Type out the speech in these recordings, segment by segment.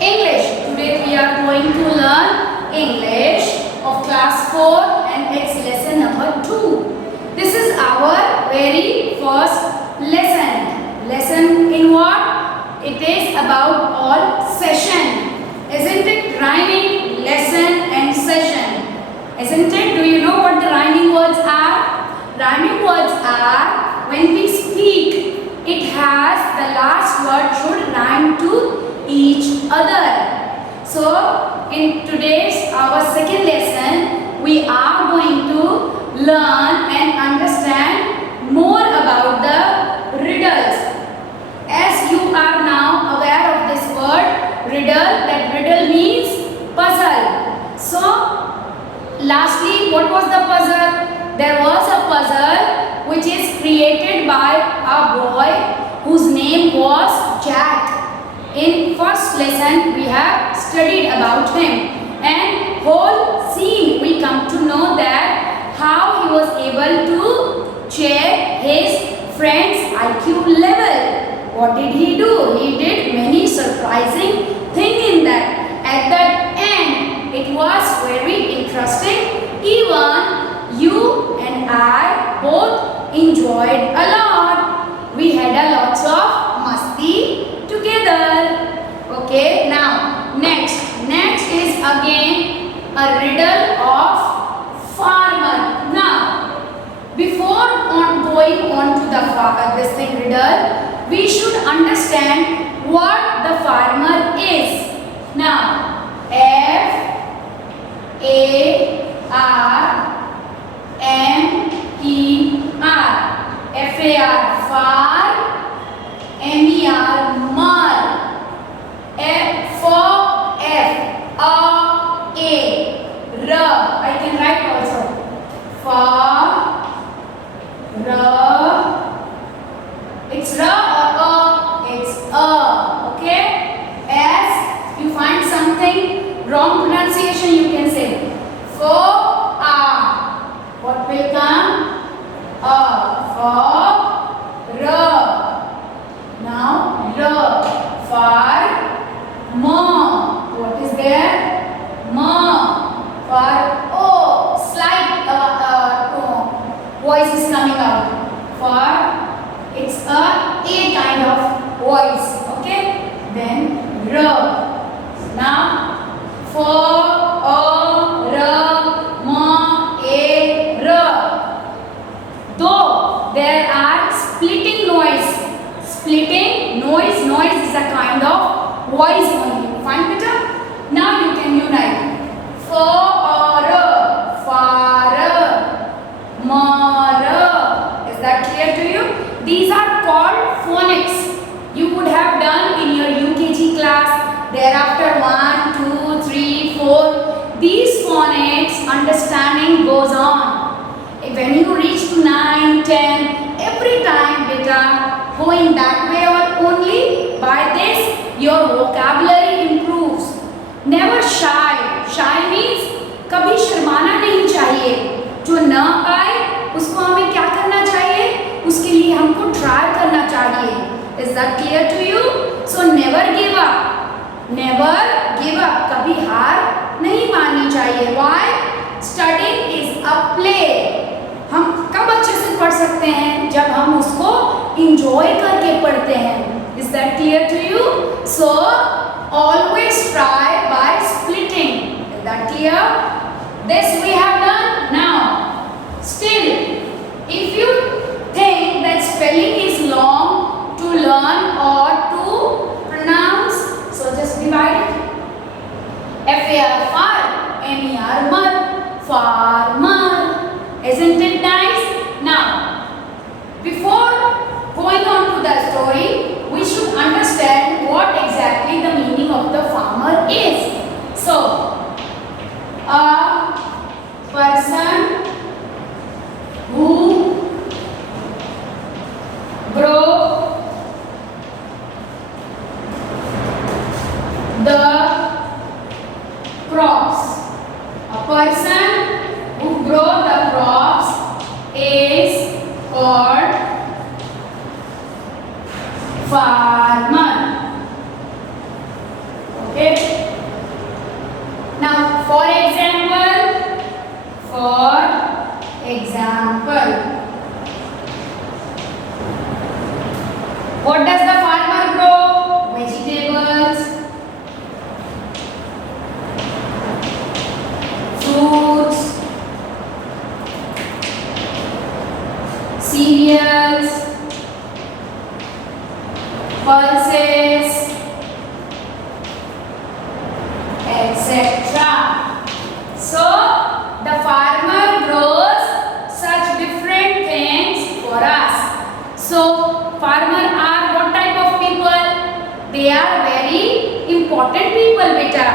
English. Today we are going to learn English of class 4 and its lesson number 2. This is our very first lesson. Lesson in what? It is about all session. Isn't it rhyming? Lesson and session. Isn't it? Do you know what the rhyming words are? Rhyming words are when we speak, it has the last word should rhyme to each other. So in today's our second lesson, we are going to learn and understand more about the riddles. As you are now aware of this word riddle, that riddle means puzzle. So lastly, what was the puzzle? There was a puzzle which is created by a boy whose name was Jack. In first lesson we have studied about him, and whole scene we come to know that how he was able to check his friend's IQ level. What did he do? He did many surprising things in that. At the end it was very interesting. Even you and I both enjoyed a lot. We had a lots of masti together. Okay, now next is again a riddle of farmer. Now before going on to the this thing riddle, we should understand what the farmer is. Now FAR, far, MER, mar, I can write also. Far, it's or it's okay. As you find something wrong pronunciation, you can say what will come? Now far, what is there? Far, slight voice is coming out. Far, it's a kind of voice. Okay, then now though there are splitting noise. Noise is a kind of voice only. Fine, beta? Now you can unite. Is that clear to you? These are called phonics. You would have done in your UKG class. Thereafter 1, 2, 3, 4. These phonics understanding goes on. When you reach to 9, 10, every time beta, going that way or only by this your vocabulary improves. Never shy. Shy means कभी शर्माना नहीं चाहिए. जो न आए उसको हमें क्या करना चाहिए? उसके लिए हमको ट्राई करना चाहिए. Is that clear to you? So never give up. Never give up. कभी हार नहीं माननी चाहिए. Why? Studying is a play. हम कब अच्छे से पढ़ सकते हैं? जब हम उसको enjoy करके पढ़ते हैं. Is that clear to you? So always try by splitting. Is that clear? This we have done. Now still, if you think that spelling is long to learn or to pronounce, so just divide it. FAR, far, MER, mar, farmer. Isn't it nice? Now, before going on to the story, we should understand what exactly the meaning of the farmer is. So, a person cereals, pulses, etc. So the farmer grows such different things for us. So farmer are what type of people? They are very important people, beta.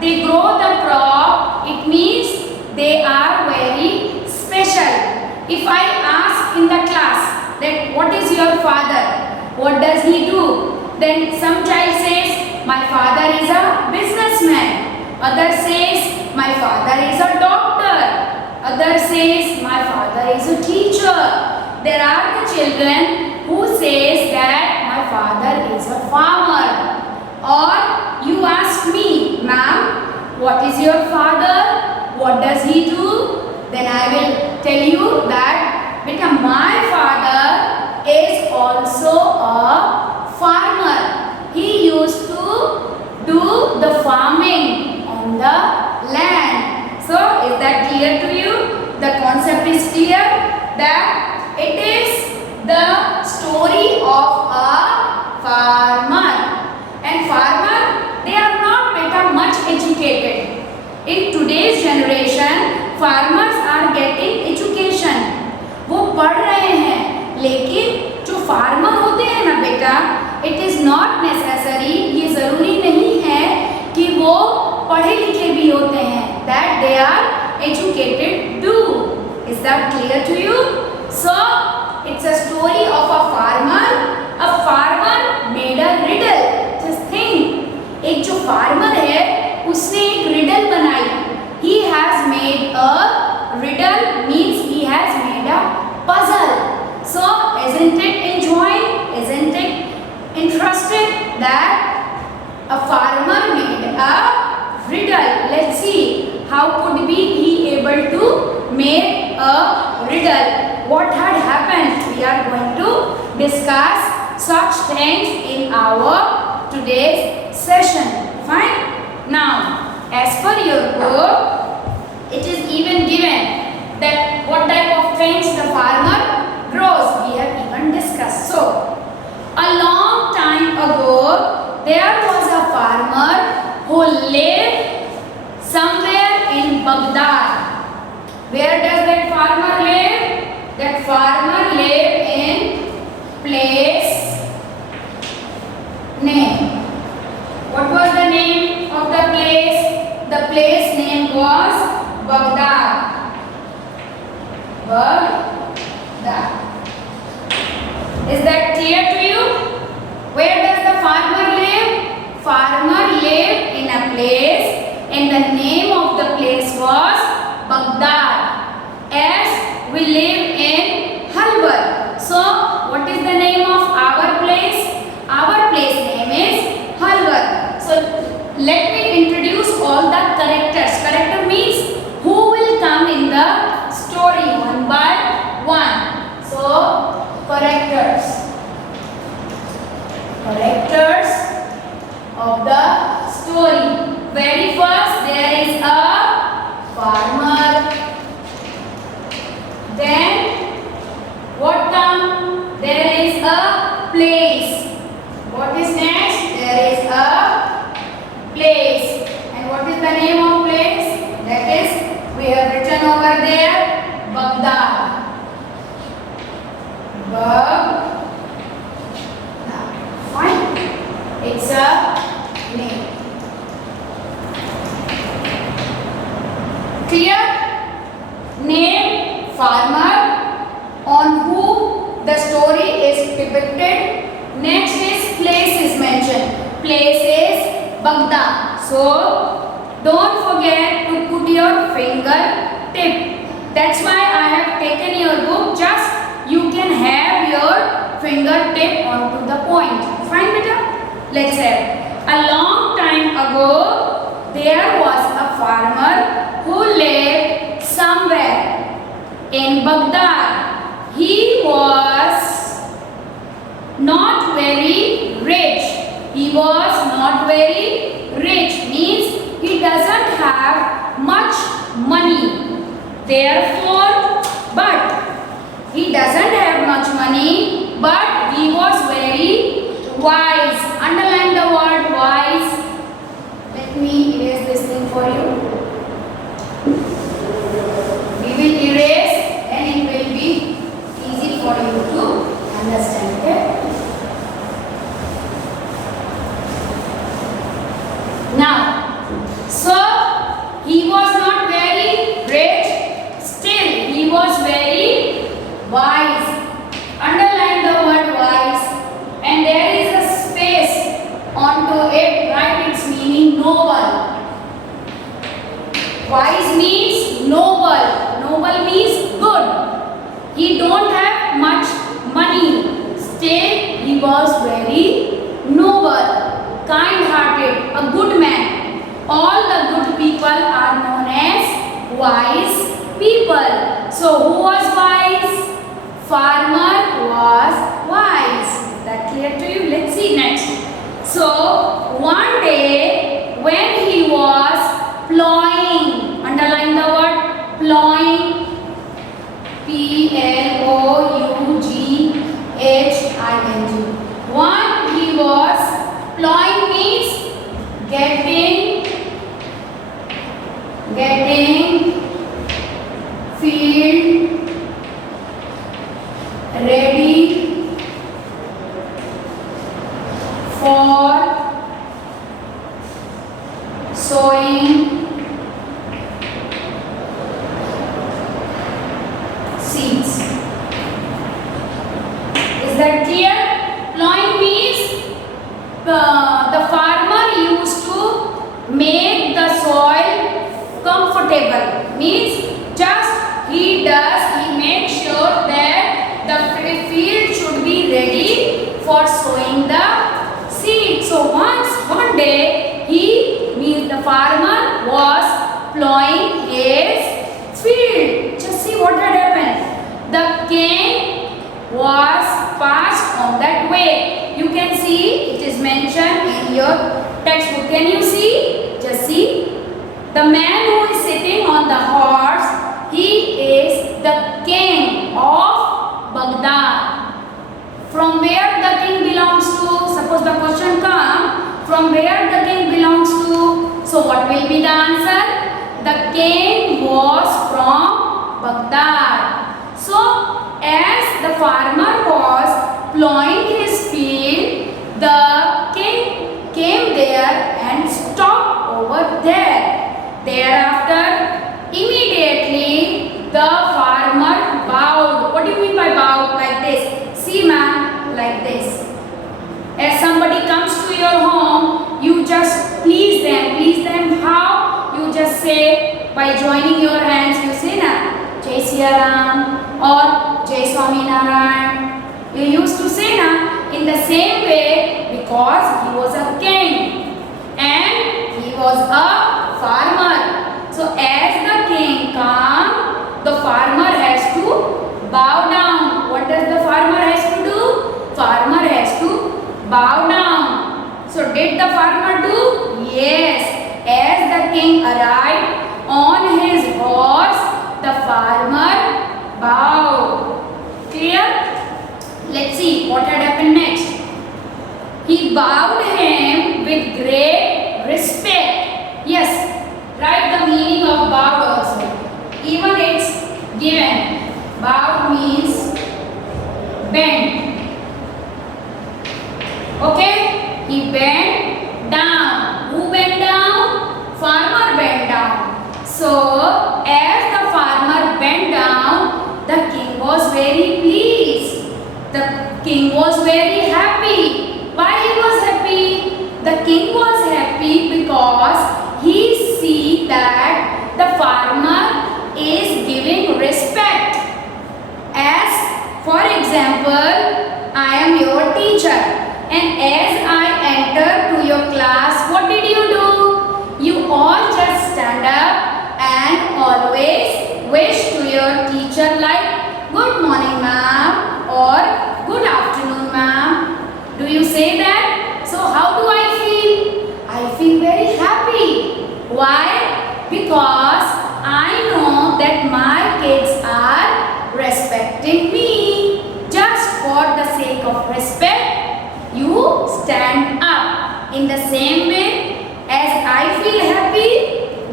They grow the crop. It means they are very special. If I ask in the class that what is your father? What does he do? Then some child says, my father is a businessman. Other says, my father is a doctor. Other says, my father is a teacher. There are the children who says that my father is a farmer. Or you ask me, ma'am, what is your father? What does he do? Then I will tell you that beta, my father is also a farmer. He used to do the farming on the land. So is that clear to you? The concept is clear that it is the story of a farmer. And farmer, they are not beta much educated. In today's generation, farmers are getting education. वो पढ़ रहे हैं, लेकिन जो farmer होते हैं ना बेटा, it is not necessary, ये ज़रूरी नहीं है कि वो पढ़े लिखे भी होते हैं. That they are educated too. Is that clear to you? So it's a story of a farmer. A farmer made a riddle. Just think, एक जो farmer है, उसने एक riddle बनाई. He has made a riddle, means he has made a puzzle. So isn't it enjoying? Isn't it interesting that a farmer made a riddle? Let's see how could be he able to make a riddle. What had happened? We are going to discuss such things in our today's session. Fine. Now, as per your book, it is even given that what type of things the farmer grows. We have even discussed. So, a long time ago, there was a farmer who lived somewhere in Baghdad. Where does that farmer live? That farmer lived in place name. What was the name of the place? The place name was Baghdad. Baghdad. Is that clear to you? Where does the farmer live? Farmer lived in a place and the name of the place was Baghdad. As we live in Halwar. So what is the name of our place? Our place name is Halwar. So let me introduce all the characters. Character means who will come in the story one by one. So characters. Characters of the story. Very first there is a farmer. Then what come? There is a place. What is next? There is a place. And what is the name of place? That is, we have written over there, Baghdad. Baghdad. Fine. It's a name. Clear? Name, farmer, on who the story is depicted. Next is place is mentioned. Place is Baghdad. So don't forget to put your finger tip. That's why I have taken your book. Just you can have your fingertip onto the point. Fine, beta? Let's have. A long time ago, there was a farmer who lived somewhere in Baghdad. He was not very rich. He was not very rich, means he doesn't have much money. Therefore, but he doesn't have wise. Underline the word wise, and there is a space onto it. Write its meaning noble. Wise means noble. Noble means good. He don't have much money. Still, he was very noble, kind-hearted, a good man. All the good people are known as wise people. So, who was wise? Farmer was wise. Is that clear to you? Let's see next. So, one day when he was plowing, underline the word plowing, P-L-O-U-G-H-I-N-G. One, he was plowing means getting field ready for sowing seeds. Is that clear? Plowing means the farmer used to make the soil comfortable. Means just he makes sure that the field should be ready for sowing the seed. So one day the farmer was plowing his field. Just see what had happened. The king was passed on that way. You can see it is mentioned in your textbook. Can you see? Just see. The man who is sitting on the horse, he is the king of Baghdad. From where the king belongs to? Suppose the question comes, from where the king belongs to? So what will be the answer? The king was from Baghdad. So as the farmer was plowing his field, the king came there and stopped over there. Thereafter, immediately the farmer bowed. What do you mean by bowed? Like this. See ma'am, like this. As somebody comes to your home, you just please them. Please them how? You just say, by joining your hands, you say na, Jai Siya Ram or Jai Swami Narayan. You used to say na, in the same way, because he was a king and he was a farmer. So as the king comes, the farmer has to bow down. What does the farmer has to do? Farmer has to bow down. So did the farmer do? Yes. As the king arrived on his horse, the farmer bowed. Clear? Let's see what had happened next. He bowed him with great respect. Yes, write the meaning of bowed also. Even it's given. Bowed means bend. Okay? He bent down. Who bent down? Farmer bent down. So, as the farmer bent down, the king was very pleased. The king was very happy. Why he was happy? The king was happy because he see that the farmer is giving respect. As for example, I am your teacher, and as I enter to your class, what did you do? You all just stand up and always wish to your teacher like good morning ma'am or good afternoon ma'am. Do you say that? So how do I feel? I feel very happy. Why? Because I know that my kids are respecting me. Just for the sake of respect, you stand up. In the same way, as I feel happy,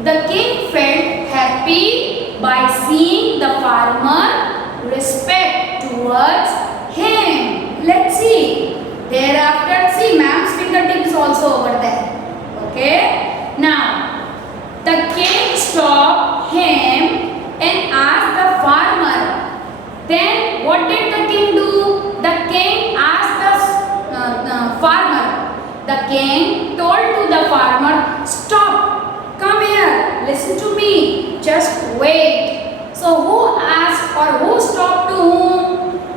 the king felt happy by seeing the farmer respect towards him. Let's see. Thereafter, see ma'am's fingertips also over there. Okay. Now, the king stopped him and asked the farmer, then what did the king do? The king asked the farmer. The king told to the farmer, stop, come here, listen to me, just wait. So who asked or who stopped to whom?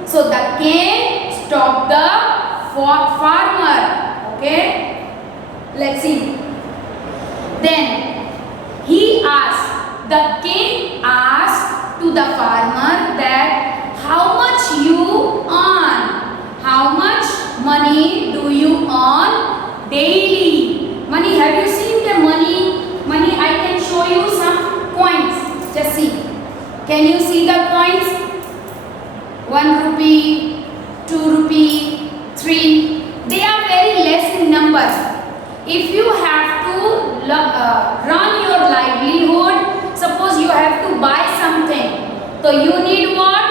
So the king stopped the farmer. Okay, let's see. Then the king asked to the farmer that how much you earn? How much money do you earn daily? Money, have you seen the money? Money, I can show you some coins. Just see. Can you see the coins? 1 rupee, 2 rupee, 3. They are very less in number. If you have to run your livelihood, suppose you have to buy something, so you need what?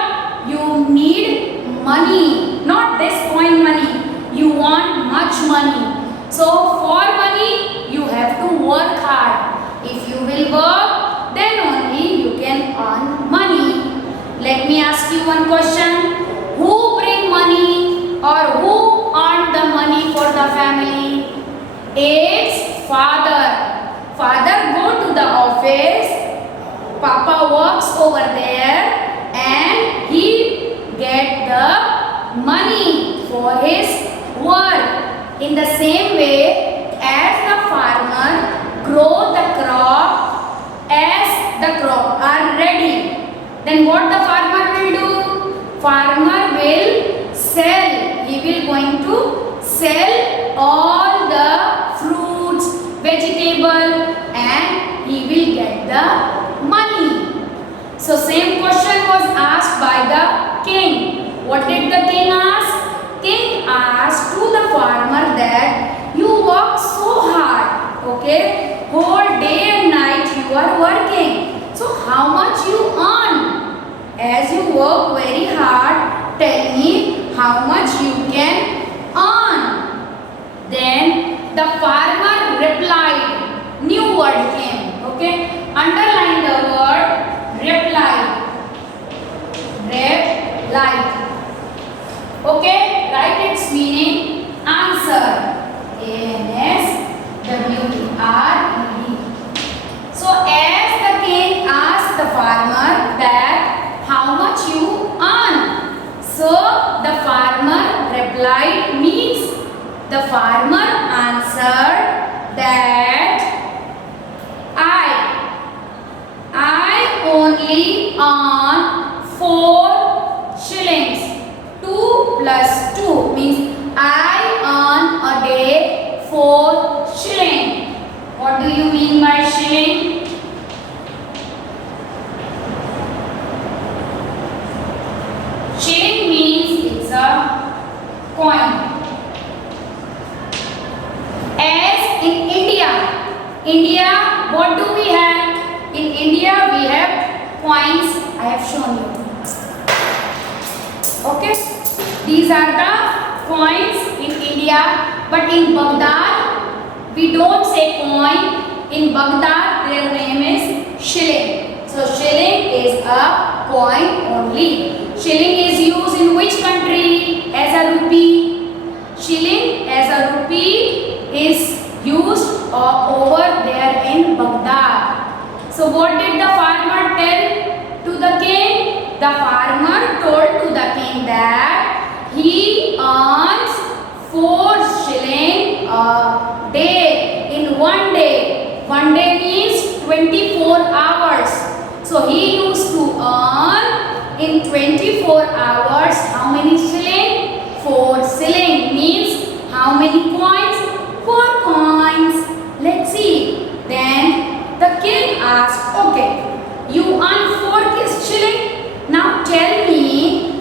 You need money, not this coin money. You want much money. So for money, you have to work hard. If you will work, then only you can earn money. Let me ask you one question. Who bring money or who earn the money for the family? It's father. Father go to the office, Papa works over there and he get the money for his work. In the same way as the farmer grow the crop, as the crop are ready, then what the farmer will do? Farmer will sell. He will going to sell all the fruits, vegetable, and he will get the money. So same question was asked by the king. What did the king ask? King asked to the farmer that you work so hard, okay? Whole day and night you are working. So how much you earn? As you work very hard, tell me how much you can earn. Then the farmer replied. New word came. Okay. Underline the word reply. Reply. Okay. Write its meaning. Answer. A-N-S-W-E-R-E-D. So as the king asked the farmer that how much you earn. So the farmer replied means the farmer answered that I only earn 4 shillings. 2 plus 2 means I earn a day 4 shilling. What do you mean by shilling? Shilling means it's a coin. As in India, what do we have? In India, we have coins. I have shown you. Okay, these are the coins in India. But in Baghdad, we don't say coin. In Baghdad, their name is shilling. So shilling is a coin only. Shilling is used in which country? As a rupee. Shilling as a rupee is used over there in Baghdad. So what did the farmer tell to the king? The farmer told to the king that he earns 4 shilling a day in 1 day. 1 day means 24 hours. So he used to earn in 24 hours how many shilling? 4 shilling means how many coins? 4 coins. Let's see. Then the king asked, okay, you earn 4 shilling. Now tell me,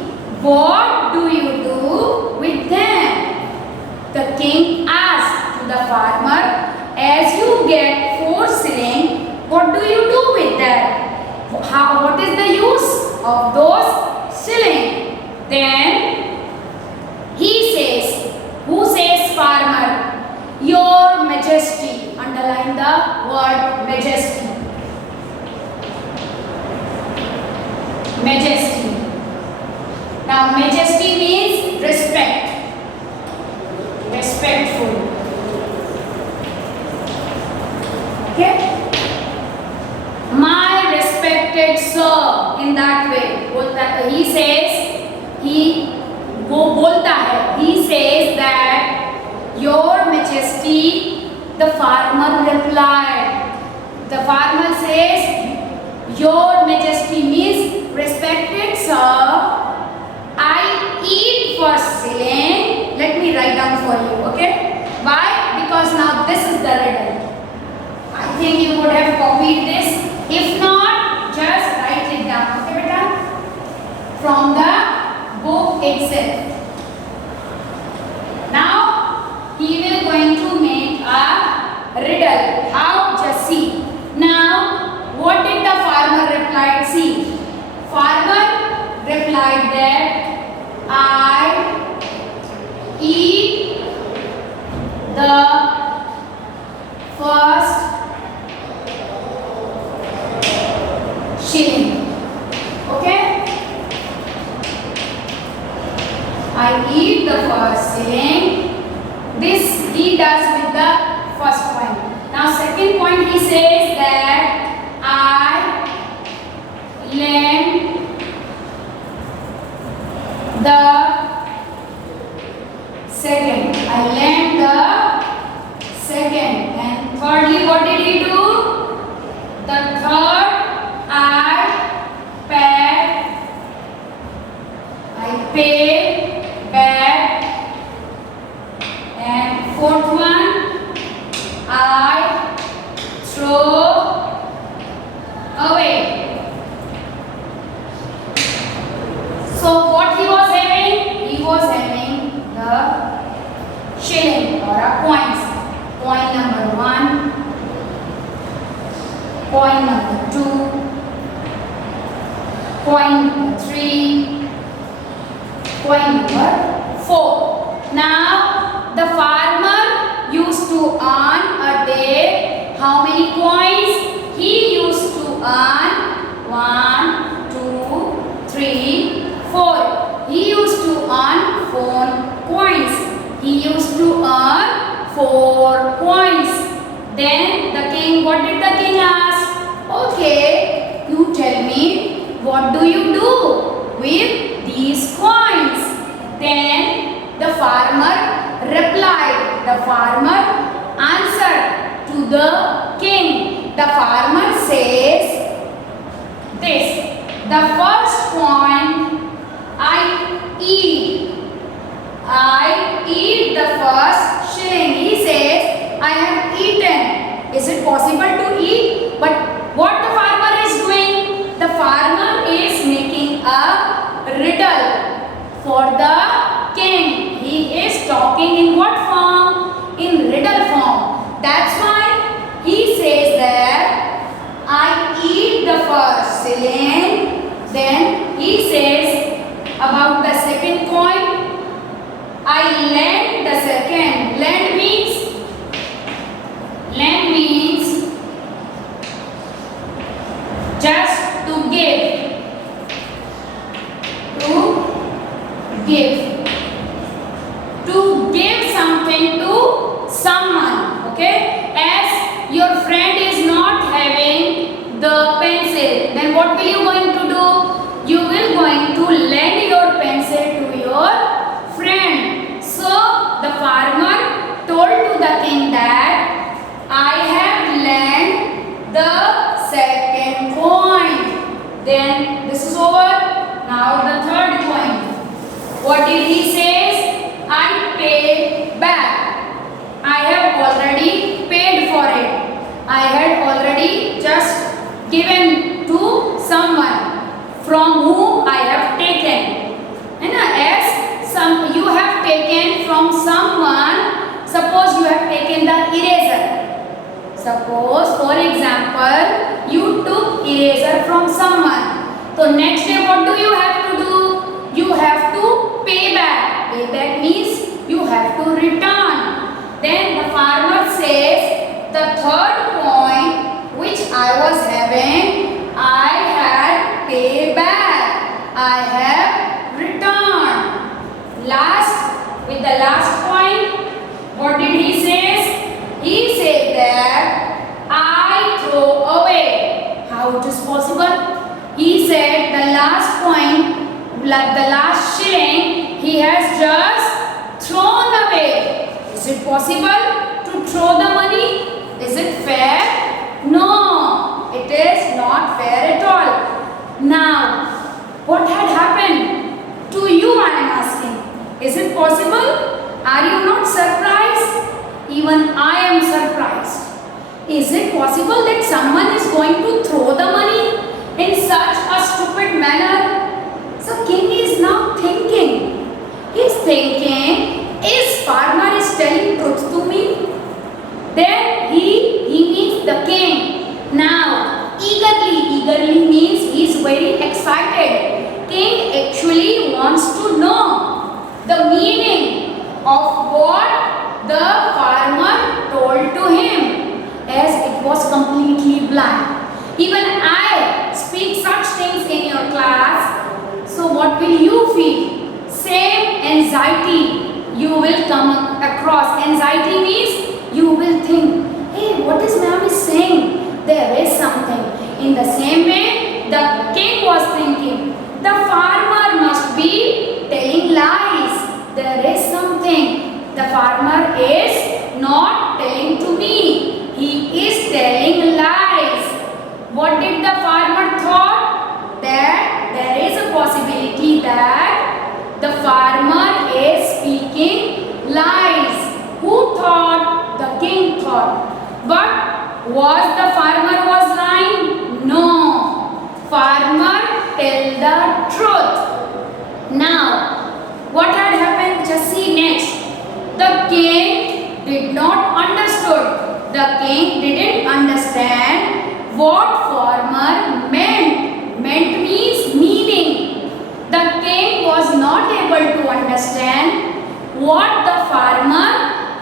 what do you do with them? The king asked to the farmer, as you get 4 shilling, what do you do with that? What is the use of those shilling? Then he says, who says farmer? Your Majesty. Underline the word majesty. Majesty. Now majesty means respect. Respectful. Okay? My respected sir, in that way. He says, he says that your majesty, the farmer replied. The farmer says, your majesty means respected sir, I eat for shilling. Let me write down for you, okay? Why? Because now this is the riddle. I think you would have copied this. If not, just write it down, okay beta? From the book itself. Now, he will going to make a riddle. How? Just see. Now, what did the farmer reply? See, farmer replied that I eat the first shilling. Okay? I eat the first shilling. This he does with the first point. Now second point he says that I lend the second. I lend the second. And thirdly, what did he do? The third, I pay back. And fourth one, I throw away. So what he was having? He was having the shilling or a coins. Coin number 1, coin number 2, coin number 3, coin number 4. Now the farmer used to earn a day how many coins? He used to earn 1, 2, 3, 4. He used to earn 4 coins. He used to earn 4 coins. Then the king, what did the king ask? Okay, you tell me, what do you do with these coins? Then the farmer replied. The farmer answered to the king. The farmer says this. The first coin I eat. I eat the first shilling. He says, I have eaten. Is it possible to eat? But what the farmer is doing? The farmer is making a riddle for the king. He is talking in what form? In riddle form. That's why he says that I eat the first shilling. Then he says about the second coin, I lend the second. Lend means just to give. To give something to someone. Okay? As your friend is not having the pencil, then what will you going to do? You will going to lend your pencil to your friend. So the farmer told to the king that I have lent the second coin. Then this is over. Now the third coin. What did he say? I pay back. I have already paid for it. I had already just given to someone from whom I have taken. And as you have taken from someone, suppose you have taken the eraser. Suppose, for example, you took eraser from someone. So next day what do you have to do? You have to pay back. Pay back means you have to return. Then the farmer says, the third coin which I was having, I had paid back. I have returned. the last point, what did he say? He said that I throw away. How it is possible? He said the last point, like the last shilling, he has just thrown away. Is it possible to throw the money? Is it fair? No, it is not fair at all. Now, what had happened to you, I am asking? Is it possible? Are you not surprised? Even I am surprised. Is it possible that someone is going to throw the money in such a stupid manner? So king is now thinking. He is thinking, is farmer is telling truth to me? Then he means the king. Now eagerly means he is very excited. King actually wants to know the meaning of what the farmer told to him, as it was completely blank. Even I speak such things in your class, so what will you feel? Same anxiety you will come across. Anxiety means you will think, hey, what is ma'am is saying? There is something. In the same way, the king was thinking, the farmer must be telling lies. There is something. The farmer is not telling to me. He is telling lies. What did the farmer thought? That there is a possibility that the farmer is speaking lies. Who thought? The king thought. But was the farmer was lying? No. Farmer tell the truth. Now, what had happened? Just see next. The king did not understood. The king didn't understand what farmer meant. Meant means meaning. The king was not able to understand what the farmer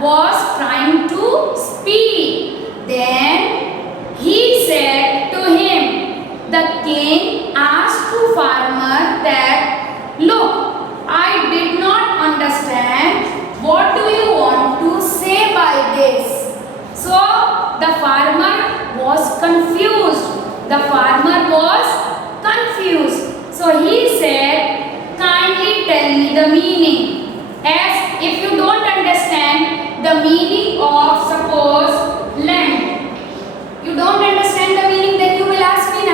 was trying to speak. Then he said to him, the king asked to farmer that, look, I did not understand. What do you want to say by this? So the farmer was confused. The farmer was confused. So he said, kindly tell me the meaning. As if you don't understand the meaning of, suppose, land. You don't understand the meaning, then you will ask me,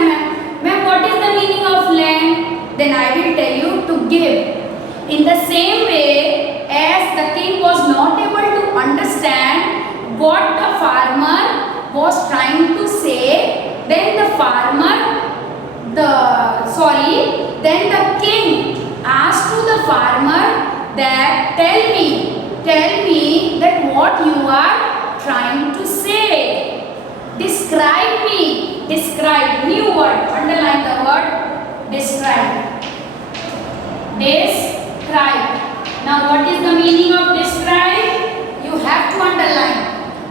ma'am, what is the meaning of land? Then I will tell you to give. In the same way, as the king was not able to understand what the farmer was trying to say, then then the king asked to the farmer that tell me that what you are trying to say. Describe me. Describe, new word, underline the word describe. Describe. Now what is the meaning of describe? You have to underline.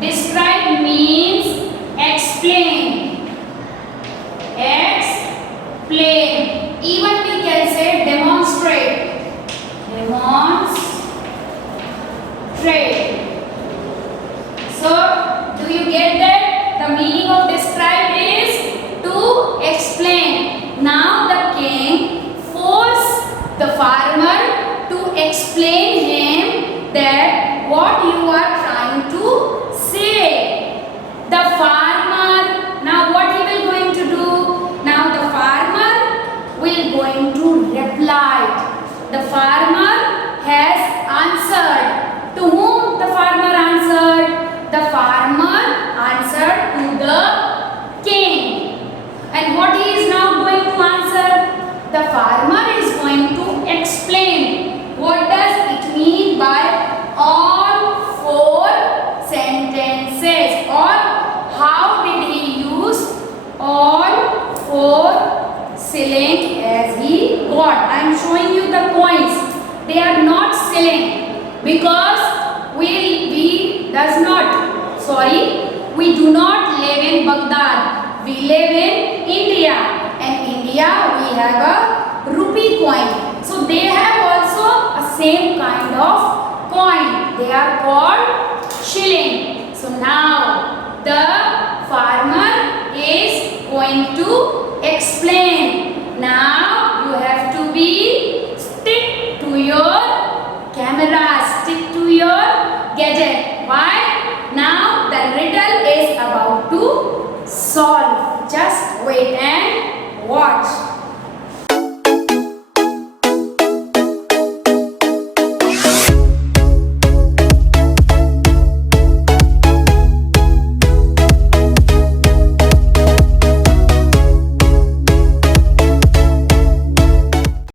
Describe means explain. Explain. Even we can say demonstrate. Demonstrate. So do you get that? The meaning of describe is to explain. Now the king forced the farmer to explain him that what you are trying to say. The farmer, now what he will going to do? Now the farmer will going to reply. The farmer has answered. To whom the farmer answered? The farmer answered to the king. And what he is now going to answer? The farmer is going to explain what does it mean by all four sentences, or how did he use all four shilling as he got. I am showing you the coins. They are not shilling because we do not live in Baghdad. We live in India, and India we have a rupee coin. So they have also a same kind of coin. coin. They are called shilling. So now the farmer is going to explain. Now you have to be stick to your camera, stick to your gadget. Why? Now the riddle is about to solve. Just wait and watch.